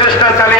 চেষ্টা চালিয়ে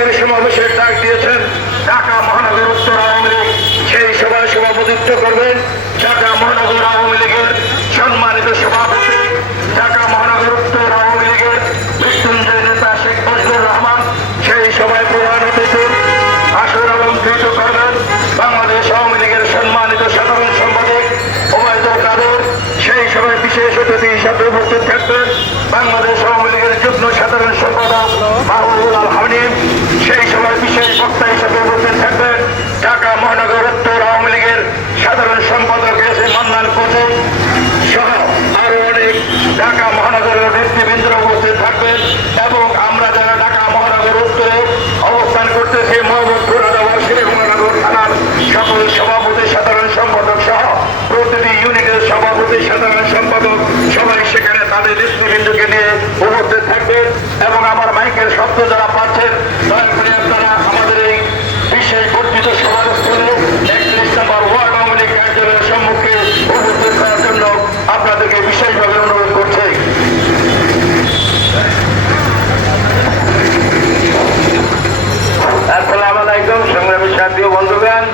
শান্তির সমাবেশের ডাক দিয়েছেন ঢাকা মহানগর উত্তর আওয়ামী লীগ। সেই সভায় সভাপতিত্ব করবেন ঢাকা মহানগর আওয়ামী লীগের সম্মানিত সভাপতি, ঢাকা মহানগর উত্তর আওয়ামী লীগের মৃত্যুঞ্জয় নেতা শেখ ফজলুর রহমান। সেই সভায় প্রধান অতিথি আসর অলঙ্কৃত করবেন। বাংলাদেশ আওয়ামী লীগের সম্মানিত সাধারণ সম্পাদক ওবায়দুল কাদের। সেই সভায় বিশেষ অতিথি হিসাবে উপস্থিত থাকবেন বাংলাদেশ আওয়ামী লীগের যুগ্ম সাধারণ সম্পাদক মাহবুবুল আল হামিম সেই সভায় বিশেষ বক্তা হিসাবে উপস্থিত থাকবেন ঢাকা মহানগর উত্তর আওয়ামী লীগের সাধারণ সম্পাদক এস এ মান্নান কোচে সহ আরও অনেক ঢাকা মহানগরের নেতৃবৃন্দ উপস্থিত থাকবেন এবং আমরা যারা ঢাকা মহানগর উত্তরে অবস্থান করতেছি, মোহাম্মদপুর আদাবার শ্রীমঙ্গনগর থানার সকল সভাপতি, সাধারণ সম্পাদক সহ প্রতিটি ইউনিটের সভাপতি, সাধারণ সম্পাদক সবাই সেখানে তাদের নেতৃবৃন্দকে নিয়ে উপস্থিত থাকবেন এবং আমার মাইকের শব্দ যারা পাচ্ছেন দয়া করে আপনারা আমাদের এই বিশেষ বর্ধিত সভাস্থলে একত্রিশ নম্বর ওয়ার্ড আওয়ামী লীগ কার্যালয়ের সম্মুখে উপস্থিত করার জন্য আপনাদেরকে বিশেষভাবে অনুরোধ করছি আসসালামু আলাইকুম সংগ্রামী সাথী ও বন্ধুগণ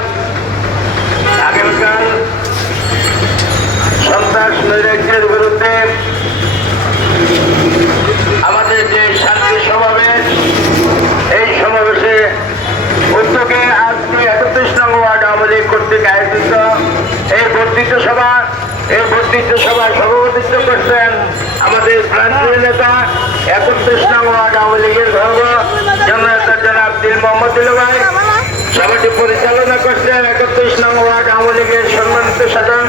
আগামীকাল সন্ত্রাস নৈরাজ্যের আমাদের যে শান্তি সমাবেশ, এই সমাবেশে উদ্যোগে আজকে একত্রিশ নং ওয়ার্ড আওয়ামী কর্তৃক আয়োজিত এই বর্ধিত সভা, এই বর্ধিত সভায় সভাপতিত্ব করছেন আমাদের প্রান্তীয় নেতা, একত্রিশ ওয়ার্ড আওয়ামী লীগের ধর্ম জননেতা জনাব দিল মোহাম্মদ সভাটি পরিচালনা করছেন একত্রিশ নং ওয়ার্ড আওয়ামী লীগের সম্মানিত সাধারণ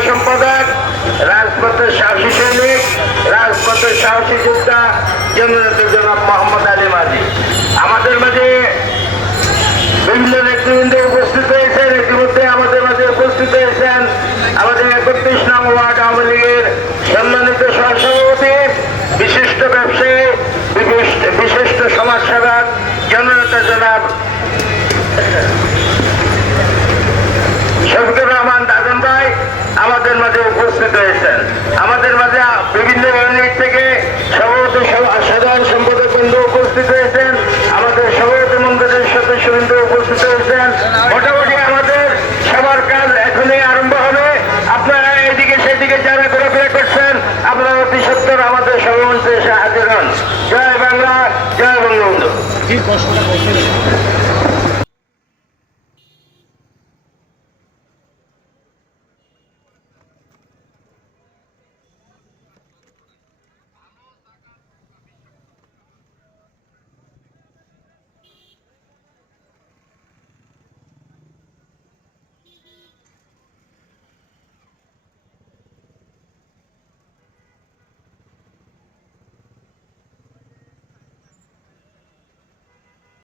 রাজপথের সাহসী সৈনিক রাজপথের সাহসী যোদ্ধা জননেতা জনাব মোহাম্মদ আলী মাঝি। আমাদের মাঝে বিভিন্ন নেতৃবৃন্দ উপস্থিত হয়েছেন। ইতিমধ্যে আমাদের মাঝে উপস্থিত হয়েছেন আমাদের একত্রিশ নং ওয়ার্ড আওয়ামী লীগের সম্মানিত সহসভাপতি, বিশিষ্ট ব্যবসায়ী বিশিষ্ট সমাজসেবক, জননেতা জনাব শফিকুর রহমান দাদন ভাই আমাদের মাঝে উপস্থিত হয়েছেন আমাদের মাঝে বিভিন্ন ইউনিট থেকে সভাপতি সভা- সাধারণ সম্পাদক বৃন্দ উপস্থিত হয়েছেন আমাদের সভাপতি মন্দিরের সদস্যবৃন্দ উপস্থিত হয়েছেন মোটামুটি আমাদের সবার কাজ এখনই আরম্ভ হবে আপনারা এদিকে সেদিকে যারা ঘোরাফেরা করছেন আপনারা অতি সত্তর আমাদের সভামঞ্চে এসে